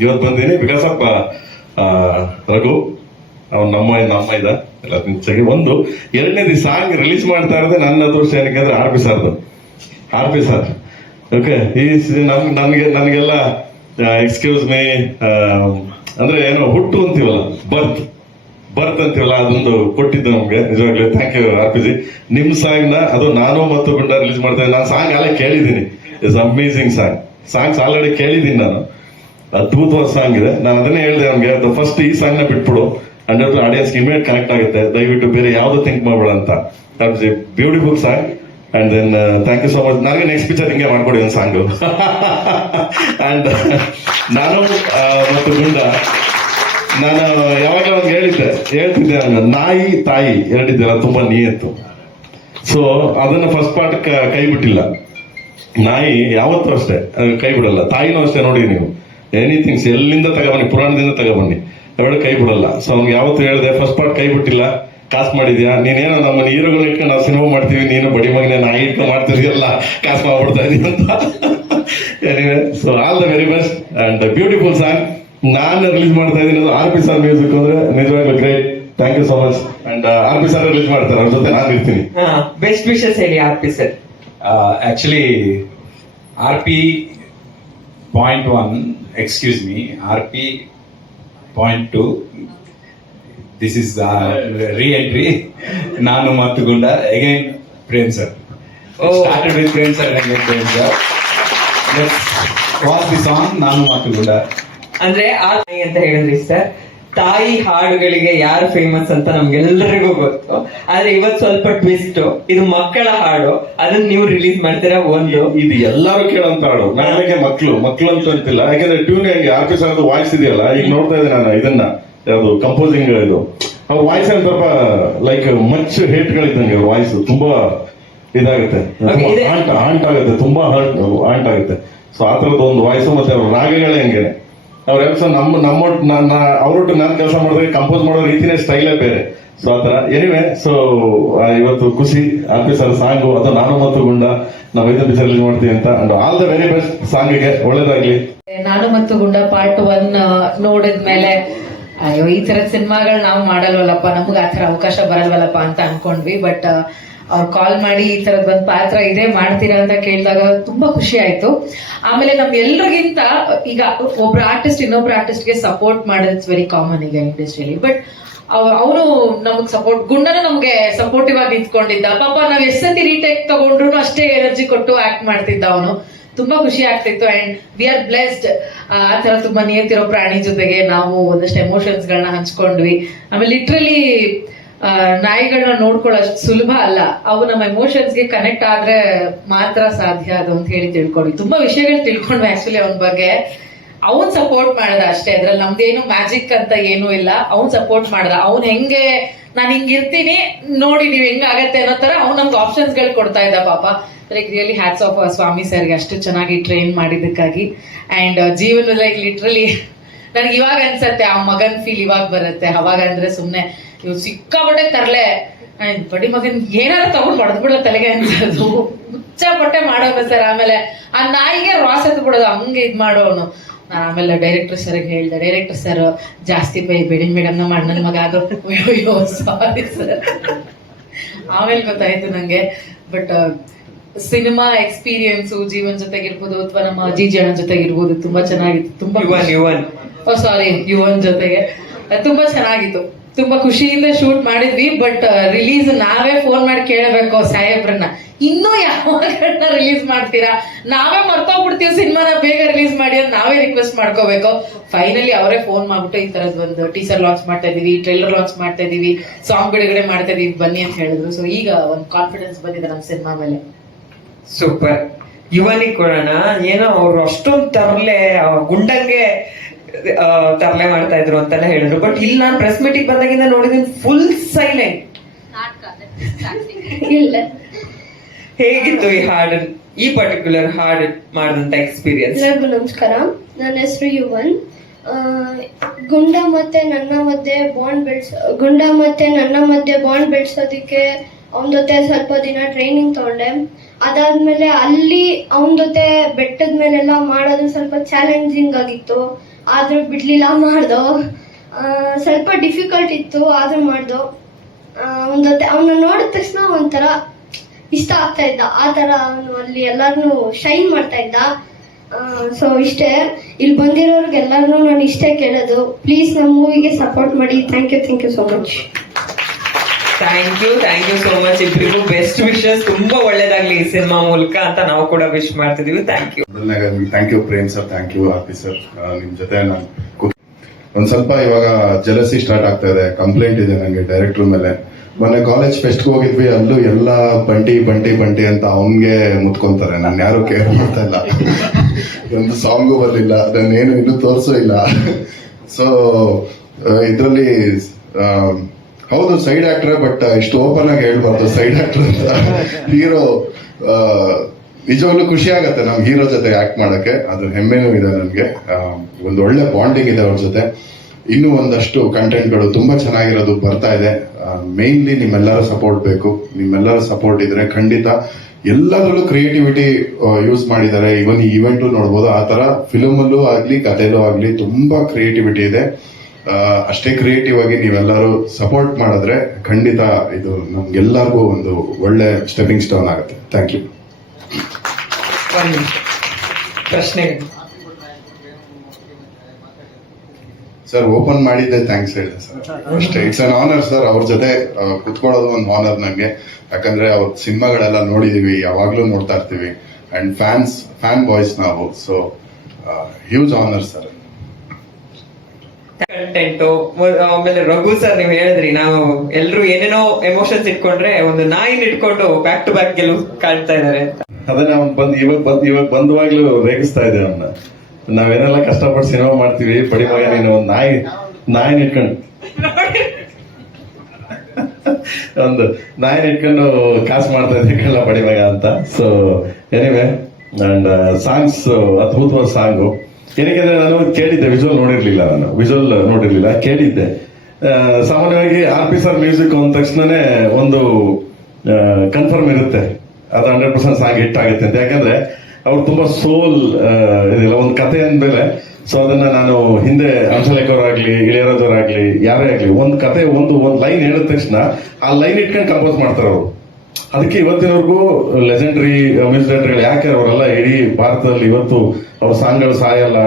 ಇವತ್ತು ಬಂದೀನಿ because of Raghu. ಅವ್ನು ನಮ್ಮ ನಮ್ಮ ಇದ ಎಲ್ಲ ಸರಿ ಒಂದು ಎರಡನೇದು ಸಾಂಗ್ ರಿಲೀಸ್ ಮಾಡ್ತಾ ಇರೋದೇ ನನ್ನ ಅದೃಷ್ಟ ಏನಕ್ಕೆ ಅಂದ್ರೆ ಆರ್ ಪಿ ಸರ್ದು ಆರ್ ಪಿ ಸರ್ ಓಕೆ ಈ ನನ್ಗೆ ನನಗೆ ನನಗೆಲ್ಲ ಎಕ್ಸ್ಕ್ಯೂಸ್ ಮೀ ಅಂದ್ರೆ ಏನೋ ಹುಟ್ಟು ಅಂತೀವಲ್ಲ ಬರ್ತ್ ಬರ್ತ್ ಅಂತೀವಲ್ಲ ಅದೊಂದು ಕೊಟ್ಟಿದ್ದು ನಮ್ಗೆ, ನಿಜವಾಗ್ಲೂ. Thank you R P ji ನಿಮ್ ಸಾಂಗ್ನ, ಅದು ನಾನು ಮತ್ತು ಗುಂಡ ರಿಲೀಸ್ ಮಾಡ್ತಾ ಇದ್ದೀನಿ ನಾನು ಸಾಂಗ್ ಅಲ್ಲೇ ಕೇಳಿದ್ದೀನಿ. It's amazing song songs already ಕೇಳಿದ್ದೀನಿ ನಾನು. ಅದ್ಭುತವಾದ ಸಾಂಗ್ ಇದೆ. ನಾನು ಅದನ್ನೇ ಹೇಳಿದೆ ಅದು ಫಸ್ಟ್ ಈ ಸಾಂಗ್ನ ಬಿಟ್ಬಿಡು. ಅದ್ರ ಆಡಿಯನ್ಸ್ ಇಮಿಡಿಯೇಟ್ ಕನೆಕ್ಟ್ ಆಗುತ್ತೆ. ದಯವಿಟ್ಟು ಬೇರೆ ಯಾವ್ದು ಥಿಂಕ್ ಮಾಡಬೇಡ ಅಂತ. R P ji beautiful song and then thank you so much ನನಗೆ ನೆಕ್ಸ್ಟ್ ಪಿಕ್ಚರ್ ಹಿಂಗೆ ಮಾಡ್ಕೊಡಿ ಒಂದು ಸಾಂಗು ಅಂಡ್ ನಾನು ಮತ್ತು ಗುಂಡ ನಾನು ಯಾವಾಗ ಒಂದು ಹೇಳಿದ್ದೆ, ಹೇಳ್ತಿದ್ದೆ ಅಲ್ಲ, ನಾಯಿ, ತಾಯಿ ಎರಡಿದ್ದೆಲ್ಲ ತುಂಬಾ ನಿಯತ್ತು. ಸೊ ಅದನ್ನ ಫಸ್ಟ್ ಪಾರ್ಟ್ ಕೈ ಬಿಟ್ಟಿಲ್ಲ ನಾಯಿ ಯಾವತ್ತೂ ಅಷ್ಟೇ ಕೈ ಬಿಡಲ್ಲ ತಾಯಿನೂ ಅಷ್ಟೇ, ನೋಡಿ ನೀವು. ಎನಿಥಿಂಗ್ಸ್ ಎಲ್ಲಿಂದ ತಗೊಬನ್ನಿ, ಪುರಾಣದಿಂದ ತಗೊಬನ್ನಿ. ಎರಡು ಕೈ ಬಿಡಲ್ಲ ಸೊ ಅವ್ನಿಗೆ ಯಾವತ್ತು ಹೇಳಿದೆ ಫಸ್ಟ್ ಪಾರ್ಟ್ ಕೈ ಬಿಟ್ಟಿಲ್ಲ ಕಾಸು ಮಾಡಿದ್ಯಾ? ನೀನೇನೋ ನಮ್ಮ ನೀರುಗಳು ಇಟ್ಕೊಂಡು ನಾವು ಸಿನಿಮಾ ಮಾಡ್ತೀವಿ, ನೀನು ಬಡಿ ಮಗನೇ, ನಾಯಿ ಇಟ್ಕೊಂಡು ಮಾಡ್ತಿದ್ಯಲ್ಲ, ಕಾಸು ಮಾಡ್ಬಿಡ್ತಾ ಇದೀಯ ಅಂತ. Anyway so all the very best and beautiful song ನಾನು ರಿಲೀಸ್ ಮಾಡ್ತಾ ಇದ್ದೀನಿ ಅದು ಆರ್ ಪಿ ಸರ್ ಮ್ಯೂಸಿಕ್ ಅಂದ್ರೆ ನಿಜವಾಗ್ಲೂ great thank you so much and R P sir release ಮಾಡ್ತಾರೆ ಅವ್ರ ಜೊತೆ ನಾನು ಇರ್ತೀನಿ. ಬೆಸ್ಟ್ ವಿಶಸ್ ಹೇಳಿ R P sir actually R P point one excuse me R P point two this is reentry ನಾನು ಮತ್ತು Gunda again Prem sir started with Prem sir Prem sir cause the song ನಾನು ಮತ್ತು ಗುಂಡ ಅಂದ್ರೆ ಆ ತಾಯಿ ಅಂತ ಹೇಳಿದ್ರಿ ಸರ್ ತಾಯಿ ಹಾಡುಗಳಿಗೆ ಯಾರು ಫೇಮಸ್ ಅಂತ ನಮ್ಗೆಲ್ಲರಿಗೂ ಗೊತ್ತು. ಆದ್ರೆ ಇವತ್ ಸ್ವಲ್ಪ ಟ್ವಿಸ್ಟ್ ಇದು ಮಕ್ಕಳ ಹಾಡು ಅದನ್ನ ನೀವು ರಿಲೀಸ್ ಮಾಡ್ತೀರಾ ಒಂದು? ಇದು ಎಲ್ಲರೂ ಕೇಳಂತ ಹಾಡು. ನನಗೆ ಮಕ್ಕಳು ಮಕ್ಕಳು ಅಂತ ಅಂತಿಲ್ಲ. ಯಾಕಂದ್ರೆ tune R P sir voice ಇದೆಯಲ್ಲ ಈಗ ನೋಡ್ತಾ ಇದ್ದೀನಿ ನಾನು ಇದನ್ನ. ಯಾವುದು ಕಂಪೋಸಿಂಗ್ ಇದು. ಅವ್ರ ವಾಯ್ಸ್ ಅಲ್ಲಿ ಸ್ವಲ್ಪ ಲೈಕ್ ಮಚ್ ಹೇಟ್ಗಳಿದ್ದಂಗೆ ವಾಯ್ಸ್. ತುಂಬಾ ಇದಾಗುತ್ತೆ. ಆಂಟ್ ಹಾಂಟ್ ಹಾಂಟ್ ಆಗುತ್ತೆ. ತುಂಬಾ ಹಾಂಟ್ ಆಗುತ್ತೆ. ಸೊ ಆ ತರದ ಒಂದು ವಾಯ್ಸ್ ಮತ್ತೆ ಅವ್ರ ರಾಗಗಳೇ ಹಂಗೇನೆ. ಅವ್ರ ಕೆಲಸ ನಮ್ಮ ನಮ್ಮ ನನ್ನ ಅವ್ರೊಟ್ಟು ನಾನು ಕೆಲಸ ಮಾಡಿದ್ರೆ ಕಂಪೋಸ್ ಮಾಡೋ ರೀತಿನೇ ಸ್ಟೈಲೇ ಬೇರೆ. ಸೊ ಆತರ ಎನಿವೆ ಸೊ ಇವತ್ತು ಖುಷಿ, ಆಫೀಸರ್ ಸಾಂಗು, ಅಥವಾ ನಾನು ಮತ್ತು ಗುಂಡ, ನಾವು ಐದು ರಿಲೀಸ್ ಮಾಡ್ತೀವಿ ಅಂತ. And all the very best ಸಾಂಗಿಗೆ, ಒಳ್ಳೇದಾಗ್ಲಿ. ನಾನು ಮತ್ತು ಗುಂಡ ಪಾರ್ಟ್ ಒನ್ ನೋಡಿದ್ಮೇಲೆ, ಅಯ್ಯೋ, ಈ ತರದ ಸಿನಿಮಾಗಳು ನಾವು ಮಾಡಲ್ವಲ್ಲಪ್ಪ, ನಮ್ಗೆ ಆ ಥರ ಅವಕಾಶ ಬರಲ್ವಲ್ಲಪ್ಪ ಅಂತ ಅನ್ಕೊಂಡ್ವಿ. ಬಟ್ ಅವ್ರು ಕಾಲ್ ಮಾಡಿ ಈ ತರದ್ ಒಂದ್ ಪಾತ್ರ ಇದೆ, ಮಾಡ್ತೀರಾ ಅಂತ ಕೇಳಿದಾಗ ತುಂಬಾ ಖುಷಿ ಆಯ್ತು. ಆಮೇಲೆ ನಮ್ ಎಲ್ರಿಗಿಂತ, ಈಗ ಒಬ್ರು ಆರ್ಟಿಸ್ಟ್ ಇನ್ನೊಬ್ರು ಆರ್ಟಿಸ್ಟ್ಗೆ ಸಪೋರ್ಟ್ ಮಾಡೋದು ವೆರಿ ಕಾಮನ್ ಈಗ ಇಂಡಸ್ಟ್ರಿಯಲ್ಲಿ ಬಟ್ ಅವನು ನಮಗ್ ಸಪೋರ್ಟ್ ಗುಂಡನ ನಮ್ಗೆ ಸಪೋರ್ಟಿವ್ ಆಗಿ ನಿಂತ್ಕೊಂಡಿದ್ದ. ಪಾಪ ನಾವ್ ಎಷ್ಟ್ ಸತಿ ರೀಟೇಕ್ ತಗೊಂಡ್ರು ಅಷ್ಟೇ ಎನರ್ಜಿ ಕೊಟ್ಟು ಆಕ್ಟ್ ಮಾಡ್ತಿದ್ದ ಅವನು. ತುಂಬಾ ಖುಷಿ ಆಗ್ತಿತ್ತು ಅಂಡ್ ವಿ ಆರ್ ಬ್ಲೆಸ್ಡ್ ಆ ತರ ತುಂಬಾ ನಿಯತ್ತಿರೋ ಪ್ರಾಣಿ ಜೊತೆಗೆ ನಾವು ಒಂದಷ್ಟು ಎಮೋಷನ್ಸ್ ಗಳನ್ನ ಹಂಚ್ಕೊಂಡ್ವಿ. ಆಮೇಲೆ ಲಿಟ್ರಲಿ ನಾಯಿಗಳನ್ನ ನೋಡ್ಕೊಳ್ಳೋಷ್ಟು ಸುಲಭ ಅಲ್ಲ. ಅವು ನಮ್ಮ ಎಮೋಷನ್ಸ್ಗೆ ಕನೆಕ್ಟ್ ಆದ್ರೆ ಮಾತ್ರ ಸಾಧ್ಯ ಅದು ಅಂತ ಹೇಳಿ ತಿಳ್ಕೊಂಡ್ವಿ ತುಂಬಾ ವಿಷಯಗಳು ತಿಳ್ಕೊಂಡ್ವಿ ಆಕ್ಚುಲಿ ಅವನ ಬಗ್ಗೆ. ಅವನ್ ಸಪೋರ್ಟ್ ಮಾಡದ ಅಷ್ಟೇ. ಅದ್ರಲ್ಲಿ ನಮ್ದೇನು ಮ್ಯಾಜಿಕ್ ಅಂತ ಏನೂ ಇಲ್ಲ. ಅವನ್ ಸಪೋರ್ಟ್ ಮಾಡ್ದ. ಅವನ್ ಹೆಂಗೆ, ನಾನ್ ಹಿಂಗ್ ಇರ್ತೀನಿ, ನೋಡಿ ನೀವ್ ಹೆಂಗ ಆಗತ್ತೆ ಅನ್ನೋ ತರ ಅವ್ನ್ ನಮ್ಗೆ ಆಪ್ಷನ್ಸ್ಗಳು ಕೊಡ್ತಾ ಇದ್ದ ಪಾಪ. Like really hats off Swami ಸರ್ಗೆ ಅಷ್ಟು ಚೆನ್ನಾಗಿ ಟ್ರೈನ್ ಮಾಡಿದ್ದಕ್ಕಾಗಿ. ಅಂಡ್ ಜೀವನ ಲೈಕ್ ಲಿಟ್ರಲಿ ನನ್ಗೆ ಇವಾಗ ಅನ್ಸತ್ತೆ, ಆ ಮಗನ್ ಫೀಲ್ ಇವಾಗ ಬರುತ್ತೆ. ಅವಾಗ ಅಂದ್ರೆ ಸುಮ್ನೆ ಇವ್ ಸಿಕ್ಕಾಪಟ್ಟೆ ತರ್ಲೆ. ಬಡಿ ಮಗನ್ ಏನಾರ ತಗೊಂಡ್ ಹೊಡೆದ್ಬಿಡೋ ತಲೆಗೆ ಅನ್ಸದು ಹುಚ್ಚ ಬಟ್ಟೆ ಮಾಡೋ ಸರ್ ಆಮೇಲೆ ಆ ನಾಯಿಗೆ ರಾಸ್ ಎತ್ ಬಿಡೋದು ಹಂಗೆ ಇದ್ ಮಾಡೋನು ನಾನು ಆಮೇಲೆ ಡೈರೆಕ್ಟರ್ ಸರ್ಗೆ ಹೇಳ್ದೆ ಡೈರೆಕ್ಟರ್ ಸರ್ ಜಾಸ್ತಿ ಬೈಬೇಡಿ ಮೇಡಮ್ ನಮ್ಮ ಅಣ್ಣನ ಮಗ ಅದು. ಅಯ್ಯೋ ಸಾರಿ ಸರ್ ಆಮೇಲೆ ಗೊತ್ತಾಯ್ತು ನಂಗೆ. ಬಟ್ ಸಿನಿಮಾ ಎಕ್ಸ್ಪೀರಿಯನ್ಸು ಜೀವನ್ ಜೊತೆಗಿರ್ಬೋದು ಅಥವಾ ನಮ್ಮ ಅಜ್ಜಿ ಜನ ಜೊತೆಗಿರ್ಬೋದು ತುಂಬಾ ಚೆನ್ನಾಗಿತ್ತು. ತುಂಬಾ ಸಾರಿ ಯುವನ್. ಜೊತೆಗೆ. ತುಂಬಾ ಚೆನ್ನಾಗಿತ್ತು. ತುಂಬಾ ಖುಷಿಯಿಂದ ಶೂಟ್ ಮಾಡಿದ್ವಿ ಬಟ್ ರಿಲೀಸ್ ನಾವೇ ಫೋನ್ ಮಾಡಿ ಕೇಳಬೇಕು ಸಾಹೇಬ್ರನ್ನ. ಇನ್ನೂ ಯಾವಾಗ ರಿಲೀಸ್ ಮಾಡ್ತೀರಾ? ನಾವೇ ಮರ್ತೋಗ್ಬಿಡ್ತೀವಿ ಸಿನಿಮಾನ ಬೇಗ ರಿಲೀಸ್ ಮಾಡಿ ಅಂತ ನಾವೇ ರಿಕ್ವೆಸ್ಟ್ ಮಾಡ್ಕೋಬೇಕು. ಫೈನಲಿ ಅವರೇ ಫೋನ್ ಮಾಡ್ಬಿಟ್ಟು ಈ ತರದ್ ಒಂದು ಟೀಸರ್ ಲಾಂಚ್ ಮಾಡ್ತಾ ಇದೀವಿ ಟ್ರೈಲರ್ ಲಾಂಚ್ ಮಾಡ್ತಾ ಇದೀವಿ ಸಾಂಗ್ ಬಿಡುಗಡೆ ಮಾಡ್ತಾ ಇದೀವಿ ಬನ್ನಿ ಅಂತ ಹೇಳಿದ್ರು. ಸೊ ಈಗ ಒಂದು ಕಾನ್ಫಿಡೆನ್ಸ್ ಬಂದಿದೆ ನಮ್ಮ ಸಿನಿಮಾ ಮೇಲೆ. ಸೂಪರ್ ಯುವನಿ ಕೊಡೋಣ ಏನೋ ಅವ್ರು ಅಷ್ಟೊಂದು ತರಲೆ ಗುಂಡಂಗೆ ತರ್ಲೆ ಮಾಡ್ತಾ ಇದ್ರು ಅಂತೆಲ್ಲ ಹೇಳಿದ್ರು. ಬಟ್ ಇಲ್ಲಿ ನಾನು ಪ್ರೆಸ್ ಮೀಟಿಂಗ್ ಬಂದಾಗಿಂದ ನೋಡಿದ್ದೀನಿ ಫುಲ್ ಸೈಲೆಂಟ್ ಇಲ್ಲ. ಹೇಗಿತ್ತು ಈ ಹಾಡು ಈ ಪರ್ಟಿಕ್ಯುಲರ್ ಹಾಡು ಮಾಡಿದಂತ ಎಕ್ಸ್ಪೀರಿಯನ್ಸ್ ಎಲ್ಲರಿಗೂ ನಮಸ್ಕಾರ. ನನ್ನ ಹೆಸರು ಯುವನ್. ಗುಂಡ ಮತ್ತೆ ನನ್ನ ಮಧ್ಯೆ ಬಾಂಡ್ ಬೆಳೆಸ ಗುಂಡ ಮತ್ತೆ ನನ್ನ ಮಧ್ಯೆ ಬಾಂಡ್ ಬೆಳೆಸೋದಕ್ಕೆ ಅವನ ಜೊತೆ ಸ್ವಲ್ಪ ದಿನ ಟ್ರೈನಿಂಗ್ ತಗೊಂಡೆ. ಅದಾದ್ಮೇಲೆ ಅಲ್ಲಿ ಅವನ ಜೊತೆ ಬೆಟ್ಟದ ಮೇಲೆಲ್ಲ ಮಾಡೋದು ಸ್ವಲ್ಪ ಚಾಲೆಂಜಿಂಗ್ ಆಗಿತ್ತು. ಆದ್ರೂ ಬಿಡಲಿಲ್ಲ, ಮಾಡ್ದೋ. ಸ್ವಲ್ಪ ಡಿಫಿಕಲ್ಟ್ ಇತ್ತು, ಆದರೂ ಮಾಡ್ದೋ. ಒಂದೊತ್ತೆ ಜೊತೆ ಅವನ ನೋಡಿದ ತಕ್ಷಣ ಒಂಥರ ಇಷ್ಟ ಆಗ್ತಾ ಇದ್ದ. ಆ ಥರ ಅವನು ಅಲ್ಲಿ ಎಲ್ಲರನ್ನೂ ಶೈನ್ ಮಾಡ್ತಾ ಇದ್ದ. ಸೊ ಇಷ್ಟೇ. ಇಲ್ಲಿ ಬಂದಿರೋರ್ಗೆಲ್ಲರನ್ನೂ ನಾನು ಇಷ್ಟೇ ಕೇಳೋದು. ಪ್ಲೀಸ್ ನಮ್ಮ ಮೂವಿಗೆ ಸಪೋರ್ಟ್ ಮಾಡಿ. Thank you thank you so much thank you thank you so much ಇಬ್ಬರಿಗೂ ಬೆಸ್ಟ್ ವಿಶಸ್ ತುಂಬಾ ಒಳ್ಳೇದಾಗ್ಲಿ ಈ ಸಿನಿಮಾ ಮೂಲಕ ಅಂತ ನಾವು ಕೂಡ ವಿಶ್ ಮಾಡ್ತಿದೀವಿ. Thank you thank you Prem sir thank you Aarti sir ನಿಮ್ ಜೊತೆ ನಾನು ಒಂದ್ ಸ್ವಲ್ಪ ಇವಾಗ ಜಲಸಿ ಸ್ಟಾರ್ಟ್ ಆಗ್ತಾ ಇದೆ. ಕಂಪ್ಲೇಂಟ್ ಇದೆ ನಂಗೆ ಡೈರೆಕ್ಟರ್ ಮೇಲೆ. ಮೊನ್ನೆ ಕಾಲೇಜ್ ಫೆಸ್ಟ್ ಹೋಗಿದ್ವಿ. ಅಲ್ಲೂ ಎಲ್ಲ ಬಂಟಿ ಬಂಟಿ ಬಂಟಿ ಅಂತ ಅವನ್ಗೆ ಮುತ್ಕೊಂತಾರೆ. ನಾನು ಯಾರು ಕೇರ್ ಮಾಡ್ತಾ ಇಲ್ಲ. ಒಂದು ಸಾಂಗು ಬರ್ಲಿಲ್ಲ. ಏನು ಇನ್ನೂ ತೋರಿಸೂ ಇಲ್ಲ. ಸೊ ಇದರಲ್ಲಿ ಹೌದು ಸೈಡ್ ಆಕ್ಟರ್ ಬಟ್ ಇಷ್ಟು ಓಪನ್ ಆಗಿ ಹೇಳ್ಬಾರ್ದು ಸೈಡ್ ಆಕ್ಟರ್ ಅಂತ. ಹೀರೋ ನಿಜವಾಗ್ಲೂ ಖುಷಿ ಆಗತ್ತೆ ನಮ್ ಹೀರೋ ಜೊತೆ ಆಕ್ಟ್ ಮಾಡಕ್ಕೆ. ಅದು ಹೆಮ್ಮೆನೂ ಇದೆ ನನಗೆ. ಒಂದು ಒಳ್ಳೆ ಬಾಂಡಿಂಗ್ ಇದೆ ಅವ್ರ ಜೊತೆ. ಇನ್ನೂ ಒಂದಷ್ಟು ಕಂಟೆಂಟ್ಗಳು ತುಂಬಾ ಚೆನ್ನಾಗಿರೋದು ಬರ್ತಾ ಇದೆ. ಮೇನ್ಲಿ ನಿಮ್ಮೆಲ್ಲರ ಸಪೋರ್ಟ್ ಬೇಕು. ನಿಮ್ಮೆಲ್ಲರ ಸಪೋರ್ಟ್ ಇದ್ರೆ ಖಂಡಿತ ಎಲ್ಲದರಲ್ಲೂ ಕ್ರಿಯೇಟಿವಿಟಿ ಯೂಸ್ ಮಾಡಿದ್ದಾರೆ. ಇವನ್ ಈ ಇವೆಂಟು ನೋಡ್ಬೋದು ಆ ತರ ಫಿಲಮಲ್ಲೂ ಆಗ್ಲಿ ಕಥೆಲೂ ಆಗ್ಲಿ ತುಂಬಾ ಕ್ರಿಯೇಟಿವಿಟಿ ಇದೆ. ಅಷ್ಟೇ ಕ್ರಿಯೇಟಿವ್ ಆಗಿ ನೀವೆಲ್ಲರೂ ಸಪೋರ್ಟ್ ಮಾಡಿದ್ರೆ ಖಂಡಿತ ಇದು ನಮ್ಗೆಲ್ಲರಿಗೂ ಒಂದು ಒಳ್ಳೆ ಸ್ಟೆಪಿಂಗ್ ಸ್ಟೋನ್ ಆಗುತ್ತೆ. ಥ್ಯಾಂಕ್ ಯು ಪ್ರಶ್ನೆ. ಸರ್ ಓಪನ್ ಮಾಡಿದ್ದೆ ಥ್ಯಾಂಕ್ಸ್ ಹೇಳಿದೆ ಸರ್ ಅಷ್ಟೇ ಇಟ್ಸ್ ಅನ್ ಆನರ್ ಸರ್ ಅವ್ರ ಜೊತೆ ಕುತ್ಕೊಳ್ಳೋದು ಒಂದು ಆನರ್ ನನಗೆ ಯಾಕಂದ್ರೆ ಅವ್ರ ಸಿನಿಮಾಗಳೆಲ್ಲ ನೋಡಿದೀವಿ ಯಾವಾಗ್ಲೂ ನೋಡ್ತಾ ಇರ್ತೀವಿ. ಅಂಡ್ ಫ್ಯಾನ್ಸ್ ಫ್ಯಾನ್ ಬಾಯ್ಸ್ ನಾವು so huge honour sir content ಆಮೇಲೆ ರಘು ಸರ್ ನೀವು ಹೇಳಿದ್ರಿ ನಾವು ಎಲ್ರು ಏನೇನೋ ಎಮೋಷನ್ಸ್ ಇಟ್ಕೊಂಡ್ರೆ ಒಂದು ನಾಯಿನ ಇಟ್ಕೊಂಡು ಬ್ಯಾಕ್ ಟು ಬ್ಯಾಕ್ ಗೆಲುವು ಕಾಣ್ತಾ ಇದಾರೆ ಅದನ್ನ ಬಂದು ಬಂದ್ ಇವಾಗ ಬಂದ್ ಇವಾಗ ಬಂದವಾಗ್ಲೂ ರೇಗಿಸ್ತಾ ಇದೆ ಅವನ್ನ ನಾವೇನೆಲ್ಲ ಕಷ್ಟಪಟ್ಟು ಸಿನಿಮಾ ಮಾಡ್ತೀವಿ ಬಡಿ ಮಗ ನೀನು ಒಂದ್ ನಾಯಿ ನಾಯಿನ ಇಟ್ಕೊಂಡು. ಒಂದು ನಾಯಿನ ಇಟ್ಕೊಂಡು ಕಾಸು ಮಾಡ್ತಾ ಇದ್ದಕ್ಕೆಲ್ಲ ಬಡಿ ಮಗ ಅಂತ. ಸೊ ಎನಿವೆ ಅಂಡ್ ಸಾಂಗ್ಸ್ ಅದ್ಭುತವಾದ ಸಾಂಗು ಏನಕ್ಕೆ ನಾನು ಕೇಳಿದ್ದೆ ವಿಜುವಲ್ ನೋಡಿರ್ಲಿಲ್ಲ ನಾನು. ವಿಜುವಲ್ ನೋಡಿರ್ಲಿಲ್ಲ, ಕೇಳಿದ್ದೆ. ಸಾಮಾನ್ಯವಾಗಿ ಆರ್ ಮ್ಯೂಸಿಕ್ ಅಂದ ತಕ್ಷಣನೇ ಒಂದು ಕನ್ಫರ್ಮ್ ಇರುತ್ತೆ. ಅದು ಹಂಡ್ರೆಡ್ ಪರ್ಸೆಂಟ್ ಸಾಂಗ್ ಹಿಟ್ ಆಗುತ್ತೆ ಅಂತ. ಯಾಕಂದ್ರೆ ಅವ್ರು ತುಂಬಾ ಸೋಲ್ ಇದಿಲ್ಲ, ಒಂದು ಕಥೆ ಅಂದ್ಮೇಲೆ ಸೊ ಅದನ್ನ ನಾನು ಹಿಂದೆ ಅಂಶಲೇಖವರಾಗ್ಲಿ ಇಳಿಯರಾಜವರಾಗ್ಲಿ, ಯಾರೇ ಆಗ್ಲಿ, ಒಂದು ಕತೆ ಒಂದು ಒಂದು ಲೈನ್ ಹೇಳಿದ ತಕ್ಷಣ ಆ ಲೈನ್ ಇಟ್ಕೊಂಡು ಕಂಪೋಸ್ ಮಾಡ್ತಾರೆ ಅವರು. ಅದಕ್ಕೆ ಇವತ್ತಿನವರೆಗೂ ಲೆಜೆಂಡರಿ ಮ್ಯೂಸಿಕ್ ಡೈರೆಕ್ಟರ್ಗಳು ಯಾಕೆ ಅವರೆಲ್ಲ ಇಡೀ ಭಾರತದಲ್ಲಿ ಇವತ್ತು ಅವ್ರ ಸಾಂಗ್ಗಳು ಸಾಯಲ್ಲ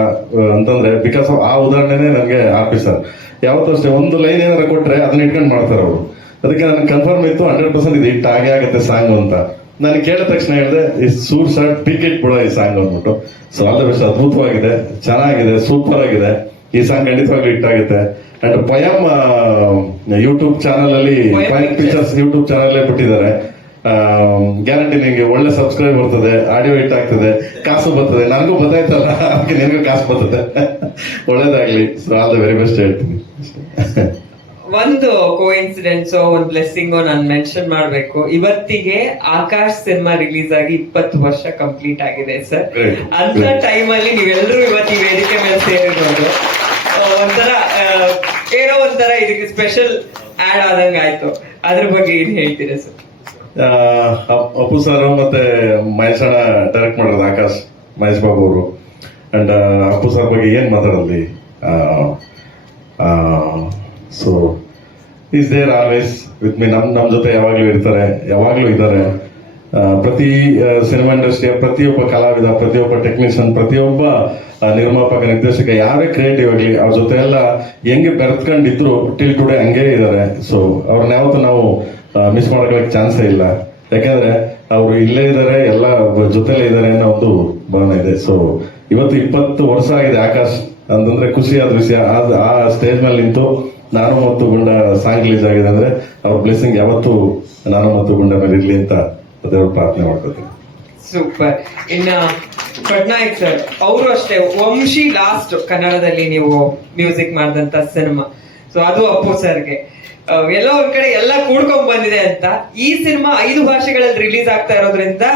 ಅಂತಂದ್ರೆ ಬಿಕಾಸ್ ಆ ಉದಾಹರಣೆನೇ ನನಗೆ ಆಫೀಸರ್ ಯಾವತ್ತೂ ಅಷ್ಟೇ ಒಂದು ಲೈನ್ ಏನಾರ ಕೊಟ್ರೆ ಅದನ್ನ ಇಟ್ಕೊಂಡು ಮಾಡ್ತಾರೆ ಅವರು. ಅದಕ್ಕೆ ನನಗೆ ಕನ್ಫರ್ಮ್ ಇತ್ತು ಹಂಡ್ರೆಡ್ ಪರ್ಸೆಂಟ್ ಇದು ಇಟ್ಟು ಆಗೇ ಆಗುತ್ತೆ ಸಾಂಗ್ ಅಂತ. ನಾನು ಕೇಳಿದ ತಕ್ಷಣ ಹೇಳಿದೆ ಈ ಸೂರ್ ಸರ್ ಟಿಕೆಟ್ ಬಿಡೋ ಈ ಸಾಂಗ್ ಅಂದ್ಬಿಟ್ಟು. ಸೊ ದ ಬೆಸ್ಟ್ ಅದ್ಭುತವಾಗಿದೆ ಚೆನ್ನಾಗಿದೆ ಸೂಪರ್ ಆಗಿದೆ. ಈ ಸಾಂಗ್ ಖಂಡಿತವಾಗ್ಲೂ ಇಟ್ಟಾಗುತ್ತೆ ಆಗುತ್ತೆ. ಅಂಡ್ ಪಯಂ ಯೂಟ್ಯೂಬ್ ಚಾನಲ್ ಅಲ್ಲಿ ಪಯಂ. ಪಿಕ್ಚರ್ಸ್ ಯೂಟ್ಯೂಬ್ ಚಾನಲ್ ಬಿಟ್ಟಿದ್ದಾರೆ. ಗ್ಯಾರಂಟಿ ನಿಮಗೆ ಒಳ್ಳೆ ಸಬ್ಸ್ಕ್ರೈಬ್ ಬರ್ತದೆ ಆಡಿಯೋ ಹಿಟ್ ಆಗ್ತದೆ ಕಾಸು ಬರ್ತದೆ. ನನಗೂ ಗೊತ್ತಾಯ್ತಲ್ಲ ಅದಕ್ಕೆ ನಿನಗೂ ಕಾಸು ಬರ್ತದೆ. ಒಳ್ಳೇದಾಗ್ಲಿ. So all the very best ಹೇಳ್ತೀನಿ. ಒಂದು ಕೋ ಇನ್ಸಿಡೆಂಟ್ಸ್ ಒಂದು ಬ್ಲೆಸ್ಸಿಂಗ್ ನಾನು ಮೆನ್ಷನ್ ಮಾಡ್ಬೇಕು. ಇವತ್ತಿಗೆ ಆಕಾಶ್ ಸಿನಿಮಾ ರಿಲೀಸ್ ಆಗಿ ಇಪ್ಪತ್ತು ವರ್ಷ ಕಂಪ್ಲೀಟ್ ಆಗಿದೆ ಸರ್ ಅಂತ. ಟೈಮ್ ಅಲ್ಲಿ ನೀವೆಲ್ಲರೂ ಇವತ್ತು ಈ ವೇದಿಕೆ ಮೇಲೆ ಸೇರಿರೋದು. ಒಂಥರ ಏನೋ ಒಂಥರ ಇದಕ್ಕೆ ಸ್ಪೆಷಲ್ ಆಡ್ ಆದಂಗೆ ಆಯ್ತು ಅದ್ರ ಬಗ್ಗೆ ಏನ್ ಹೇಳ್ತೀರಾ ಸರ್ ಅಪ್ಪು ಸರ್ ಮತ್ತೆ ಮಹೇಶ್ ಅಣ್ಣ ಡೈರೆಕ್ಟ್ ಮಾಡೋದು ಆಕಾಶ್, ಮಹೇಶ್ ಬಾಬು ಅವರು. ಅಂಡ್ ಅಪ್ಪು ಸರ್ ಬಗ್ಗೆ ಏನ್ ಮಾತಾಡಲಿ so is there always with me ನಮ್ ನಮ್ ಜೊತೆ ಯಾವಾಗ್ಲೂ ಇರ್ತಾರೆ, ಯಾವಾಗ್ಲೂ ಇದ್ದಾರೆ. ಪ್ರತಿ ಸಿನಿಮಾ ಇಂಡಸ್ಟ್ರಿಯ ಪ್ರತಿಯೊಬ್ಬ ಕಲಾವಿದ, ಪ್ರತಿಯೊಬ್ಬ ಟೆಕ್ನಿಷಿಯನ್ ಪ್ರತಿಯೊಬ್ಬ ನಿರ್ಮಾಪಕ, ನಿರ್ದೇಶಕ, ಯಾರೇ ಕ್ರಿಯೇಟಿವ್ ಆಗಲಿ, ಅವ್ರ ಜೊತೆ ಎಲ್ಲ ಹೆಂಗೆ ಬೆರೆತ್ಕೊಂಡಿದ್ರು ಟಿಲ್ ಟುಡೇ ಹಂಗೇ ಇದ್ದಾರೆ. ಸೊ ಅವ್ರನ್ನ ಯಾವತ್ತೂ ನಾವು ಮಿಸ್ ಮಾಡ್ಕೊಳ್ಳೋಕೆ ಚಾನ್ಸೇ ಇಲ್ಲ. ಯಾಕಂದ್ರೆ ಅವರು ಇಲ್ಲೇ ಇದ್ದಾರೆ ಎಲ್ಲ ಜೊತೆಲೇ ಇದ್ದಾರೆ ಅನ್ನೋ ಒಂದು ಭಾವನೆ ಇದೆ. ಸೊ ಇವತ್ತು ಇಪ್ಪತ್ತು ವರ್ಷ ಆಗಿದೆ ಆಕಾಶ್ ಅಂತಂದ್ರೆ ಖುಷಿಯಾದ ವಿಷಯ. ಆ- ಆ ಸ್ಟೇಜ್ ಮೇಲೆ ನಿಂತು ನಾನು ಮತ್ತು ಗುಂಡ ಸಾಂಗ್ ರಿಲೀಸ್ ಆಗಿದೆ ಅಂದ್ರೆ ಅವ್ರ ಬ್ಲೆಸ್ಸಿಂಗ್ ಯಾವತ್ತೂ ನಾನು ಮತ್ತು ಗುಂಡ ಮೇಲೆ ಇರ್ಲಿ ಅಂತ ಅದೇ ಪ್ರಾರ್ಥನೆ ಮಾಡ್ಕೊತೀನಿ. ಸೂಪರ್ ಇನ್ನ ಪಟ್ನಾಯಕ್ ಸರ್ ಅವರು ಅಷ್ಟೇ, ವಂಶಿ ಲಾಸ್ಟ್ ಕನ್ನಡದಲ್ಲಿ ನೀವು ಮ್ಯೂಸಿಕ್ ಮಾಡಿದಂತ ಸಿನಿಮಾ ಸೊ ಅದು ಅಪ್ಪು ಸರ್ಗೆ ಎಲ್ಲ ಎಲ್ಲೋ ಒಂದ್ ಕಡೆ ಎಲ್ಲ ಕೂಡ್ಕೊಂಡ್ ಬಂದಿದೆ ಅಂತ ಈ ಸಿನಿಮಾ ಐದು ಭಾಷೆಗಳಲ್ಲಿ ರಿಲೀಸ್ ಆಗ್ತಾ ಇರೋದ್ರಿಂದ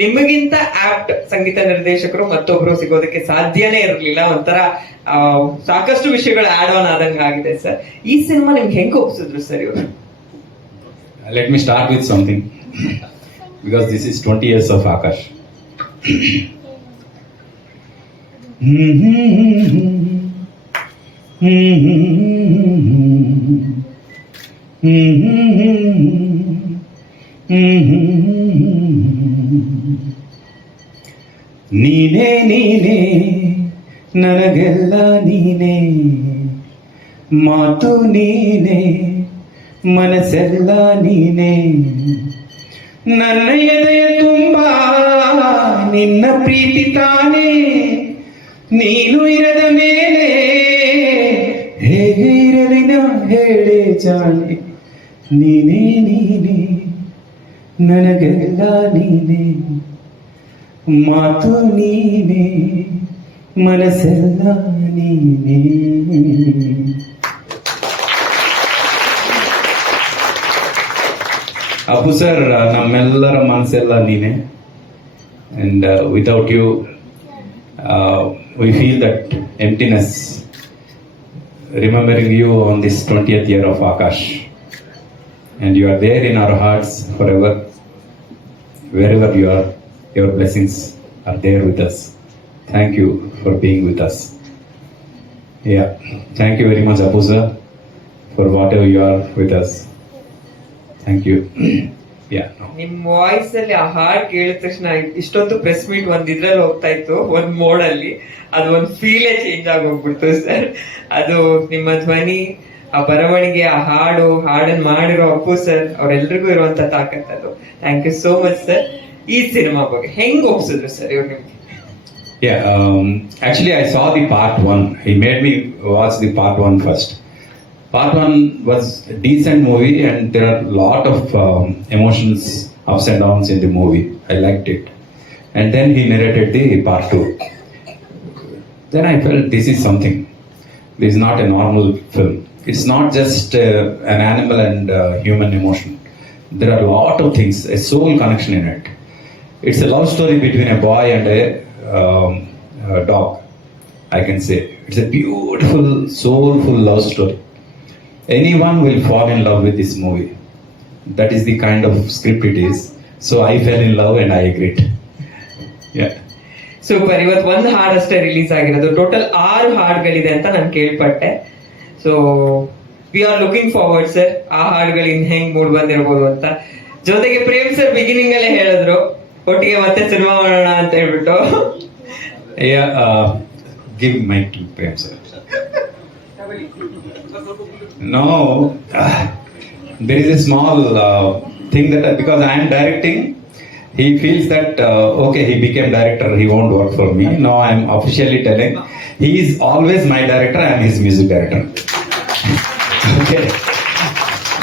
ನಿಮಗಿಂತ ಆಪ್ಟ್ ಸಂಗೀತ ನಿರ್ದೇಶಕರು ಮತ್ತೊಬ್ರು ಸಿಗೋದಕ್ಕೆ ಸಾಧ್ಯನೇ ಇರಲಿಲ್ಲ ಒಂಥರ ಸಾಕಷ್ಟು ವಿಷಯಗಳು ಆಡ್ ಆನ್ ಆದಂಗ ಆಗಿದೆ ಸರ್ ಈ ಸಿನಿಮಾ ನಿಮ್ಗೆ ಹೆಂಗ್ ಒಪ್ಸಿದ್ರು ಸರ್ ಇವರು let me Let me start with something because this is 20 years of Akash. ನೀನೇ ನೀನೇ, ನನಗೆಲ್ಲ ನೀನೇ. ಮಾತು ನೀನೇ, ಮನಸ್ಸೆಲ್ಲ ನೀನೇ. ನನ್ನ ಎದೆಯ ತುಂಬ, ನಿನ್ನ ಪ್ರೀತಿ ತಾನೇ. ನೀನು ಇರದ ಮೇಲೆ ಹೇಳೆ ಜಾಣೆ, ನೀನೇ ನೀನೇ, ನನಗೆಲ್ಲ ನೀನೇ, ಮಾತು ನೀನೇ, ಮನಸ್ಸೆಲ್ಲ ನೀನೇ. ಅಪ್ಪು ಸರ್, ನಮ್ಮೆಲ್ಲರ ಮನಸ್ಸೆಲ್ಲ ನೀನೆ. And without you we feel that emptiness remembering you on this 20th year of Akash. And you are there in our hearts forever. Wherever you are, your blessings are there with us. Thank you for being with us. Yeah, thank you very much, Apuza, for whatever you are with us. Thank you. yeah. no. ನಿಮ್ voice ಅಲ್ಲಿ ಆ ಹಾಡ್ ಕೇಳಿದ ತಕ್ಷಣ ಇಷ್ಟೊಂದು press meet ಒಂದ್ ಇದ್ರಲ್ಲಿ ಹೋಗ್ತಾ ಇತ್ತು ಒಂದ್ ಮೋಡ್ ಅಲ್ಲಿ ಅದು ಒಂದ್ ಫೀಲೇ ಚೇಂಜ್ ಆಗೋಗ್ಬಿಡ್ತು ಸರ್ ಅದು ನಿಮ್ಮ ಧ್ವನಿ ಆ ಬರವಣಿಗೆ ಆ ಹಾಡು ಹಾಡನ್ ಮಾಡಿರೋ ಅಪ್ಪು ಸರ್ ಅವ್ರೆಲ್ರಿಗೂ ಇರುವಂತ ತಾಕತ್ ಅದು thank you so much sir ಈ ಸಿನಿಮಾ ಬಗ್ಗೆ ಹೆಂಗ್ ಒಪ್ಸಿದ್ರು ಸರ್ ಇವ್ರು ನಿಮ್ಗೆ Yeah, um, actually, I saw the part one. He made me watch the part one first. Part one was a decent movie, and there are a lot of um, emotions, ups and downs in the movie. I liked it. And then he narrated the part two. Then I felt this is something. This is not a normal film. It's not just uh, an animal and uh, human emotion. There are a lot of things, a soul connection in it. It's a love story between a boy and a, um, a dog, I can say. It's a beautiful, soulful love story. Anyone will fall in love with this movie. That is the kind of script it is. So I fell in love and I agreed. Yeah. Super ಇವತ್ತು ಒಂದು ಹಾಡಷ್ಟೇ release ಆಗಿರೋದು total ಆರು ಹಾಡುಗಳಿದೆ ಅಂತ ನಾನು ಕೇಳ್ಪಟ್ಟೆ so we are looking forward sir ಆ ಹಾಡುಗಳಿಂದ ಹೆಂಗ್ ಮೂಡ್ ಬಂದಿರ್ಬೋದು ಅಂತ ಜೊತೆಗೆ ಪ್ರೇಮ್ ಸರ್ ಬಿಗಿನಿಂಗ್ ಅಲ್ಲೇ ಹೇಳಿದ್ರು ಒಟ್ಟಿಗೆ ಮತ್ತೆ ಸಿನಿಮಾ ಮಾಡೋಣ ಅಂತ ಹೇಳ್ಬಿಟ್ಟು give my to Prem sir. No, uh, there is a small uh, thing that I, because I am directing, he feels that uh, okay, he became director, he won't work for me. No, I am officially telling, he is always my director. I am his music director. okay.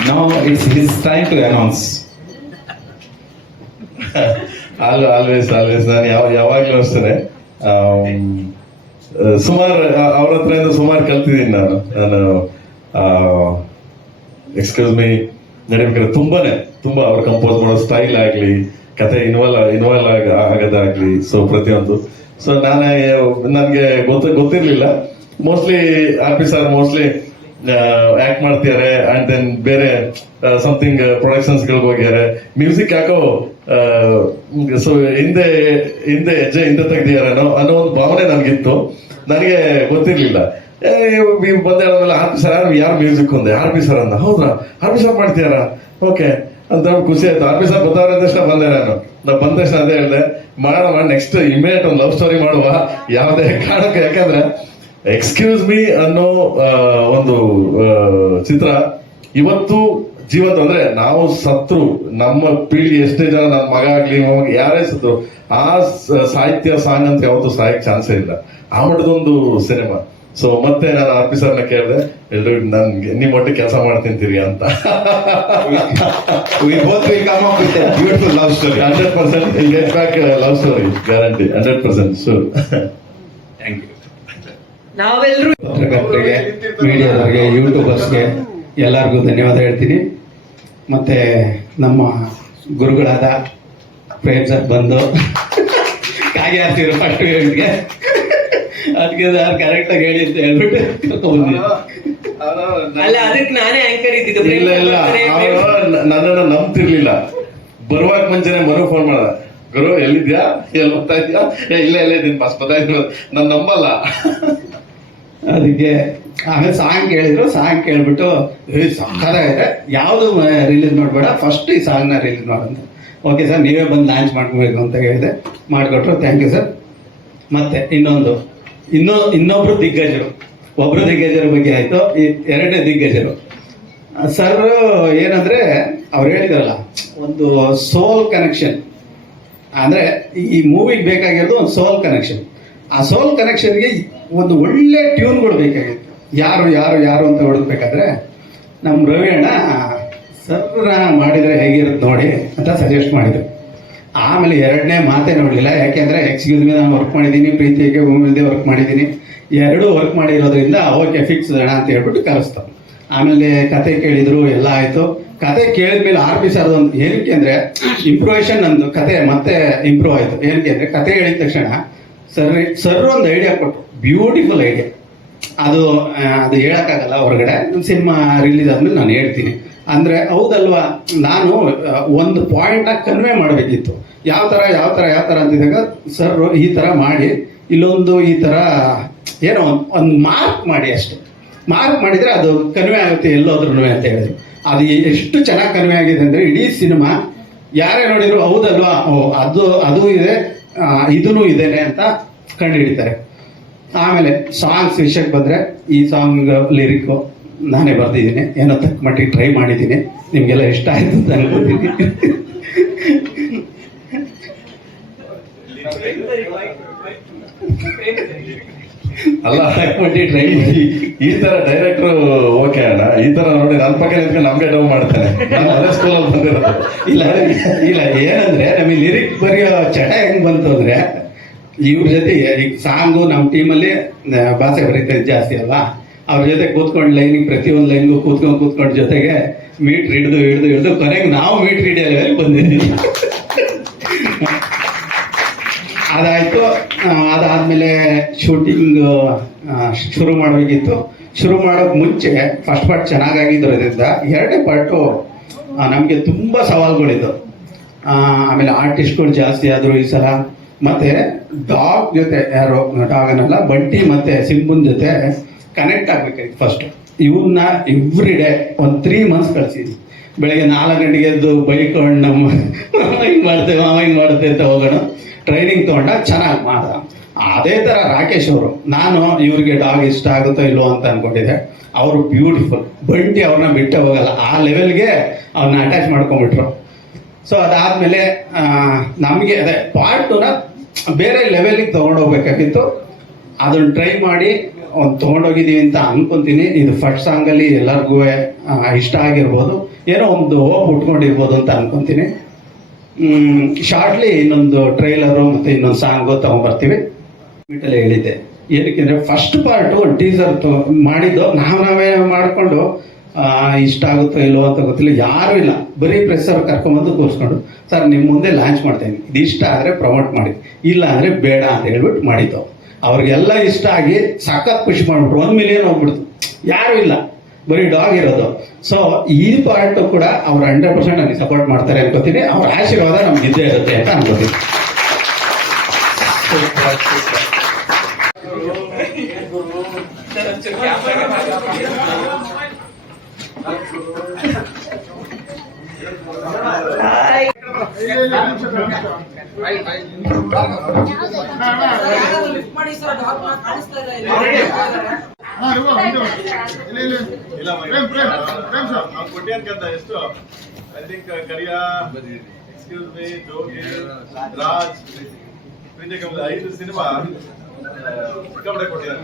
Now it's his time to announce. All always always ನಾನು ಯಾವ ಯಾವಾಗಲೂ ಅಷ್ಟೇ ಸುಮಾರು ಅವ್ರ ಹತ್ರದಿಂದ ಸುಮಾರು ಕಲ್ತಿದ್ದೀನಿ ನಾನು ನಾನು ಎಕ್ಸ್ಕ್ಯೂಸ್ ಮೀ ನಡಿಬೇಕಾದ್ರೆ ತುಂಬಾನೇ, ತುಂಬಾ ಅವ್ರು ಕಂಪೋಸ್ ಮಾಡೋ ಸ್ಟೈಲ್ ಆಗ್ಲಿ ಕತೆ ಇನ್ವಾಲ್ವ್ ಇನ್ವಾಲ್ವ್ ಆಗ, ಆಗೋದಾಗ್ಲಿ ಸೊ ಪ್ರತಿಯೊಂದು. ಸೊ ನಾನೇ, ನನಗೆ ಗೊತ್ತ, ಗೊತ್ತಿರ್ಲಿಲ್ಲ. Mostly P sir mostly act ಮಾಡ್ತಿದ್ದಾರೆ ಅಂಡ್ ದೆನ್ ಬೇರೆ ಸಮಥಿಂಗ್ ಪ್ರೊಡಕ್ಷನ್ಸ್ ಗಳಿಗೆ ಹೋಗ್ಯಾರೆ. ಮ್ಯೂಸಿಕ್ ಯಾಕೋ ಸೊ ಹಿಂದೆ ಹಿಂದೆ ಹೆಜ್ಜೆ ಹಿಂದೆ ತೆಗ್ದಿಯಾರೇನೋ ಅನ್ನೋ ಒಂದು ಭಾವನೆ ನನಗಿತ್ತು. ನನಗೆ ಗೊತ್ತಿರ್ಲಿಲ್ಲ. ಆರ್ ಪಿ ಸರ್, ಯಾರು ಯಾರು ಮ್ಯೂಸಿಕ್ ಒಂದೆ? ಆರ್ ಪಿ ಸರ್ ಅಂದ. ಹೌದಾ ಆರ್ ಪಿ ಸರ್ ಮಾಡ್ತೀಯಾರ ಓಕೆ. ಅಂತ ಖುಷಿ ಆಯ್ತು. ಆರ್ ಪಿ ಸರ್ ಬರ್ತಾವ್ರೆ ತಕ್ಷಣ ಬಂದೆ ನಾನು. ನಾ ಬಂದ ತಕ್ಷಣ ಅದೇ ಹೇಳಿದೆ, ಮಾಡೋಣ ನೆಕ್ಸ್ಟ್ ಇಮಿಡಿಯೇಟ್ ಒಂದು ಲವ್ ಸ್ಟೋರಿ ಮಾಡುವ. ಯಾವುದೇ ಕಾರಣಕ್ಕೆ. ಯಾಕಂದ್ರೆ ಎಕ್ಸ್ಕ್ಯೂಸ್ ಮೀ ಅನ್ನೋ ಒಂದು ಚಿತ್ರ ಇವತ್ತು ಜೀವಂತ ಅಂದ್ರೆ ನಾವು ಸತ್ರು ನಮ್ಮ ಪೀಳಿಗೆ ಎಷ್ಟೇ ಜನ ನನ್ನ ಮಗ ಆಗ್ಲಿ ಮಗ ಯಾರೇ ಸತ್ರು ಆ ಸಾಹಿತ್ಯ ಸಾಂಗ್ ಅಂತ ಯಾವತ್ತು ಸಾಯಕ್ ಚಾನ್ಸ್ ಇಲ್ಲ. ಆ ಮಟ್ಟದೊಂದು ಸಿನಿಮಾ. ಸೊ ಮತ್ತೆ ನಾನು ಆಫೀಸರ್ನ ಕೇಳಿದೆ ಎಲ್ರು ನನ್ಗೆ ನಿಮ್ಮ ಒಟ್ಟಿಗೆ ಕೆಲಸ ಮಾಡ್ತಿಂತೀರಿ ಅಂತ. Beautiful love story. Hundred percent get back love story guarantee hundred percent sure thank you ನಾವೆಲ್ಲರೂ ಪತ್ರಕರ್ತರಿಗೆ ಮೀಡಿಯಾದವರಿಗೆ ಯೂಟ್ಯೂಬರ್ಸ್ಗೆ ಎಲ್ಲರಿಗೂ ಧನ್ಯವಾದ ಹೇಳ್ತೀನಿ. ಮತ್ತು ನಮ್ಮ ಗುರುಗಳಾದ ಪ್ರೇಮ್ ಸರ್ ಬಂದು ಕಾಗೆ ಹಾಕ್ತಿದ್ರು ಫಸ್ಟ್ಗೆ ಅದಕ್ಕೆ ಸರ್ ಕರೆಕ್ಟಾಗಿ ಹೇಳಿ ಅಂತ ಹೇಳ್ಬಿಟ್ಟು ಅಲ್ಲ ಅದಕ್ಕೆ ನಾನೇ ಆಂಕರ್ ಇದ್ದಿದ್ದು ಇಲ್ಲ ಇಲ್ಲ ಅವರು ನನ್ನನ್ನು ನಂಬ್ತಿರ್ಲಿಲ್ಲ. ಬರುವಾಗ ಮುಂಚೆನೆ ಮರು ಫೋನ್ ಮಾಡ ಗುರು ಎಲ್ಲಿದ್ಯಾ? ಎಲ್ಲಿ ಹೋಗ್ತಾ ಇದ್ಯಾ? ಇಲ್ಲ ಇಲ್ಲ ಇದ್ದೀನಿ ಬಸ್ ಬರ್ತಾ ನಾನು ನಂಬಲ್ಲ. ಅದಕ್ಕೆ ಆಮೇಲೆ ಸಾಂಗ್ ಕೇಳಿದ್ರು, ಸಾಂಗ್ ಕೇಳ್ಬಿಟ್ಟು, ಏ ಇದೆ. ಯಾವುದು ರಿಲೀಸ್ ಮಾಡಬೇಡ. ಫಸ್ಟ್ ಈ ಸಾಂಗ್ನ ರಿಲೀಸ್ ಮಾಡಂತ ಓಕೆ ಸರ್ ನೀವೇ ಬಂದು ಲಾಂಚ್ ಮಾಡ್ಕೋಬೇಕು ಅಂತ ಹೇಳಿದೆ. ಮಾಡಿಕೊಟ್ರು. ಥ್ಯಾಂಕ್ ಯು ಸರ್ ಮತ್ತೆ ಇನ್ನೊಂದು. ಇನ್ನೊ, ಇನ್ನೊಬ್ರು ದಿಗ್ಗಜರು. ಒಬ್ರು ದಿಗ್ಗಜರ ಬಗ್ಗೆ ಆಯಿತು. ಈ ಎರಡನೇ ದಿಗ್ಗಜರು. ಸರ್ ಏನಂದ್ರೆ, ಅವ್ರು ಹೇಳಿದ್ರಲ್ಲ, ಒಂದು ಸೋಲ್ ಕನೆಕ್ಷನ್ ಅಂದ್ರೆ ಈ ಮೂವಿಗೆ ಬೇಕಾಗಿರೋದು ಒಂದು ಸೋಲ್ ಕನೆಕ್ಷನ್ ಆ ಸೋಲ್ ಕನೆಕ್ಷನ್ಗೆ ಒಂದು ಒಳ್ಳೆ ಟ್ಯೂನ್ಗಳು ಬೇಕಾಗಿತ್ತು. ಯಾರು ಯಾರು ಯಾರು ಅಂತ ಹುಡುಕ್ಬೇಕಾದ್ರೆ ನಮ್ಮ ರವಿ ಅಣ್ಣ ಸರ್ ಮಾಡಿದ್ರೆ ಹೇಗಿರುತ್ತೆ ನೋಡಿ ಅಂತ ಸಜೆಸ್ಟ್ ಮಾಡಿದ್ರು. ಆಮೇಲೆ ಎರಡನೇ ಮಾತೇ ನೋಡಲಿಲ್ಲ. ಯಾಕೆಂದ್ರೆ ಎಕ್ಸ್ಕ್ಯೂಸ್ ಮೀ ನಾನು ವರ್ಕ್ ಮಾಡಿದ್ದೀನಿ, ಪ್ರೀತಿಗೆ ಭೂಮಿಲ್ದೆ ವರ್ಕ್ ಮಾಡಿದ್ದೀನಿ. ಎರಡೂ ವರ್ಕ್ ಮಾಡಿರೋದ್ರಿಂದ ಓಕೆ ಫಿಕ್ಸ್ ಅಣ್ಣ ಅಂತ ಹೇಳ್ಬಿಟ್ಟು ಕರೆಸ್ತಾವ. ಆಮೇಲೆ ಕತೆ ಕೇಳಿದ್ರು, ಎಲ್ಲ ಆಯ್ತು. ಕತೆ ಕೇಳಿದ್ಮೇಲೆ ಆರ್ ಪಿ ಸರ್ ಏನಕ್ಕೆ ಅಂದರೆ ಇಂಪ್ರೂವೇಷನ್ ನಂದು ಕತೆ ಮತ್ತೆ ಇಂಪ್ರೂವ್ ಆಯ್ತು. ಏನಕ್ಕೆ ಅಂದರೆ ಕತೆ ಹೇಳಿದ ತಕ್ಷಣ ಸರ್ ಸರ್ ಒಂದು ಐಡಿಯಾ ಕೊಟ್ಟು. ಬ್ಯೂಟಿಫುಲ್ ಐಡಿಯಾ ಅದು ಅದು ಹೇಳಕ್ಕಾಗಲ್ಲ ಹೊರಗಡೆ. ಸಿನಿಮಾ ರಿಲೀಸ್ ಆದ್ಮೇಲೆ ನಾನು ಹೇಳ್ತೀನಿ. ಅಂದ್ರೆ ಹೌದಲ್ವಾ? ನಾನು ಒಂದು ಪಾಯಿಂಟ್ನ ಕನ್ವೆ ಮಾಡಬೇಕಿತ್ತು. ಯಾವ ತರ ಯಾವ ತರ ಯಾವ ತರ ಅಂತಿದ್ದಾಗ ಸರ್ ಈ ತರ ಮಾಡಿ, ಇಲ್ಲೊಂದು ಈ ತರ, ಏನೋ ಒಂದ್- ಮಾರ್ಕ್ ಮಾಡಿ ಅಷ್ಟು. ಮಾರ್ಕ್ ಮಾಡಿದ್ರೆ ಅದು ಕನ್ವೆ ಆಗುತ್ತೆ ಎಲ್ಲೋದ್ರೂ ಅಂತ ಹೇಳಿದ್ರು. ಅದು ಎಷ್ಟು ಚೆನ್ನಾಗಿ ಕನ್ವೆ ಆಗಿದೆ ಅಂದ್ರೆ ಇಡೀ ಸಿನಿಮಾ ಯಾರೇ ನೋಡಿದ್ರು ಹೌದಲ್ವಾ? ಓ, ಅದು ಅದು ಇದೆ. ಇದೂ ಇದೇನೆ ಅಂತ ಕಂಡು ಹಿಡಿತಾರೆ ಆಮೇಲೆ ಸಾಂಗ್ಸ್ ವಿಷಯಕ್ಕೆ ಬಂದರೆ ಈ ಸಾಂಗ್ ಲಿರಿಕ್ ನಾನೇ ಬರೆದಿದ್ದೀನಿ. ಏನೋ ತಕ್ಕ ಮಟ್ಟಿಗೆ ಟ್ರೈ ಮಾಡಿದ್ದೀನಿ. ನಿಮಗೆಲ್ಲ ಇಷ್ಟ ಆಯ್ತು ಅಂತ ಅನ್ಕೋತೀನಿ. Thank ಮಾಡಿ ಈ ತರ ಡೈರೆಕ್ಟರ್ ಓಕೆ ಅಣ್ಣ. ಈ ತರ ನೋಡಿ ನನ್ನ ಪಕ್ಕ ನಿಂತ್ಕೊಂಡು ನಮ್ಗೆ ಡೌ ಸ್ಕೂಲಲ್ಲಿ ಬಂದಿರೋದು. ಇಲ್ಲ ಇಲ್ಲ, ಏನಂದ್ರೆ ನಮಗೆ ಲಿರಿಕ್ ಬರೆಯೋ ಚಟ ಹೆಂಗ್ ಬಂತು ಅಂದ್ರೆ, ಇವ್ರ ಜೊತೆ ಈಗ ಸಾಂಗು ನಮ್ಮ ಟೀಮಲ್ಲಿ ಭಾಷೆ ಬರೀತದೆ ಜಾಸ್ತಿ ಅಲ್ಲ. ಅವ್ರ ಜೊತೆ ಕೂತ್ಕೊಂಡು ಲೈನಿಗೆ ಪ್ರತಿಯೊಂದು ಲೈನ್ಗೂ ಕೂತ್ಕೊಂಡು ಕೂತ್ಕೊಂಡು ಜೊತೆಗೆ ಮೀಟ್ರ್ ಹಿಡಿದು ಹಿಡಿದು ಹಿಡಿದು ಕೊನೆಗೆ ನಾವು ಮೀಟ್ ಹಿಡಿಯೋ ಬಂದಿದ್ದೀವಿ. ಅದಾಯ್ತು. ಅದಾದಮೇಲೆ ಶೂಟಿಂಗ್ ಶುರು ಮಾಡಬೇಕಿತ್ತು ಶುರು ಮಾಡೋಕ್ ಮುಂಚೆ ಫಸ್ಟ್ ಪಾರ್ಟ್ ಚೆನ್ನಾಗಾಗಿದ್ದರಿಂದ ಎರಡನೇ ಪಾರ್ಟು ನಮಗೆ ತುಂಬ ಸವಾಲುಗಳಿದ್ದು ಆಮೇಲೆ ಆರ್ಟಿಸ್ಟ್ಗಳು ಜಾಸ್ತಿ ಆದರು ಈ ಸಲ ಮತ್ತೆ ಡಾಗ್ ಜೊತೆ ಯಾರು ಡಾಗ್ ಅನ್ನಲ್ಲ, ಬಂಟಿ ಮತ್ತೆ ಸಿಂಬುನ್ ಜೊತೆ ಕನೆಕ್ಟ್ ಆಗಬೇಕಾಗಿತ್ತು ಫಸ್ಟ್ ಇವನ್ನ ಎವ್ರಿ ಡೇ ಒಂದು ತ್ರೀ ಮಂತ್ಸ್ ಕಳಿಸಿದ್ವಿ. ಬೆಳಗ್ಗೆ ನಾಲ್ಕು ಗಂಟೆಗೆ ಎದ್ದು ಬೈಕ್ ನಮ್ಮ ಹಿಂಗೆ ಮಾಡ್ತೇವೆ ಮಾವ ಹಿಂಗ್ ಮಾಡುತ್ತೆ ಅಂತ ಹೋಗೋಣ. ಟ್ರೈನಿಂಗ್ ತಗೊಂಡ ಚೆನ್ನಾಗಿ ಮಾಡ್ದ. ಅದೇ ತರ ರಾಕೇಶ್ ಅವರು, ನಾನು ಇವ್ರಿಗೆ ಡಾಗ್ ಇಷ್ಟ ಆಗುತ್ತೋ ಇಲ್ವೋ ಅಂತ ಅನ್ಕೊಂಡಿದ್ದೆ. ಅವರು ಬ್ಯೂಟಿಫುಲ್ ಬಂಟಿ ಅವ್ರನ್ನ ಬಿಟ್ಟೆ ಹೋಗಲ್ಲ. ಆ ಲೆವೆಲ್ಗೆ ಅವ್ರನ್ನ ಅಟ್ಯಾಚ್ ಮಾಡ್ಕೊಂಡ್ಬಿಟ್ರು. ಸೊ ಅದಾದ್ಮೇಲೆ ನಮಗೆ, ಅದೇ ಪಾರ್ಟ್ನ ಬೇರೆ ಲೆವೆಲಿಗೆ ತೊಗೊಂಡೋಗ್ಬೇಕಾಗಿತ್ತು ಅದನ್ನ ಟ್ರೈ ಮಾಡಿ, ಒಂದು ತೊಗೊಂಡೋಗಿದ್ದೀವಿ ಅಂತ ಅನ್ಕೊಂತೀನಿ. ಇದು ಫಸ್ಟ್ ಸಾಂಗಲ್ಲಿ ಎಲ್ಲರಿಗೂ ಇಷ್ಟ ಆಗಿರ್ಬೋದು. ಏನೋ ಒಂದು ಹೋಪ್ ಉಟ್ಕೊಂಡಿರ್ಬೋದು ಅಂತ ಅನ್ಕೊಂತೀನಿ. ಶಾರ್ಟ್ಲಿ ಇನ್ನೊಂದು ಟ್ರೈಲರು ಮತ್ತೆ ಇನ್ನೊಂದು ಸಾಂಗು ತಗೊಂಡ್ಬರ್ತೀವಿ ಮೀಟಲ್ಲಿ ಹೇಳಿದ್ದೆ. ಏನಕ್ಕೆ ಅಂದ್ರೆ ಫಸ್ಟ್ ಪಾರ್ಟು ಟೀಸರ್ ಮಾಡಿದ್ದು, ನಾವು ನಾವೇ ಮಾಡಿಕೊಂಡು ಇಷ್ಟ ಆಗುತ್ತೋ ಇಲ್ಲವೋ ಅಂತ ಗೊತ್ತಿಲ್ಲ, ಯಾರೂ ಇಲ್ಲ. ಬರೀ ಪ್ರೆಸ್ಸರ್ ಕರ್ಕೊಂಬಂದು ಕೂರಿಸ್ಕೊಂಡು, ಸರ್ ನಿಮ್ಮ ಮುಂದೆ ಲಾಂಚ್ ಮಾಡ್ತೇನೆ ಇದು ಇಷ್ಟ ಆದರೆ ಪ್ರಮೋಟ್ ಮಾಡಿ. ಇಲ್ಲ ಅಂದರೆ ಬೇಡ ಅಂತ ಹೇಳ್ಬಿಟ್ಟು ಮಾಡಿದ್ದು. ಅವ್ರಿಗೆಲ್ಲ ಇಷ್ಟ ಆಗಿ ಸಖತ್ ಖುಷಿ ಮಾಡ್ಬಿಟ್ರು. ಒಂದು ಮಿಲಿಯನ್ ಹೋಗ್ಬಿಡ್ತು. ಯಾರೂ ಇಲ್ಲ. ಬರೀ ಡಾಗ್ ಇರೋದು ಸೊ ಈ ಪಾರ್ಟ್ ಕೂಡ ಅವ್ರು ಹಂಡ್ರೆಡ್ ಪರ್ಸೆಂಟ್ ನನಗೆ ಸಪೋರ್ಟ್ ಮಾಡ್ತಾರೆ ಅನ್ಕೋತೀನಿ ಅವ್ರ ಆಶೀರ್ವಾದ ನಮ್ಗೆ ಇದ್ದೇ ಇರುತ್ತೆ ಅಂತ ಅನ್ಕೋತೀನಿ ಮಾಡಿ ಸರ್ ಡಾಕ್ಟರ್ ಕಾಣಿಸ್ತಾ. ಇಲ್ಲ, ಕೊಟ್ಟಿಯನ್ಕಂತ ಎಷ್ಟು? I think Kariya excuse me Jogi Raj. ಪ್ರೀತಿ ಕಮಲ ಐದು ಸಿನಿಮಾ ಸಿಕ್ಕಾಪಟ್ಟೆ ಕೊಟ್ಟಿದ್ದಾರೆ.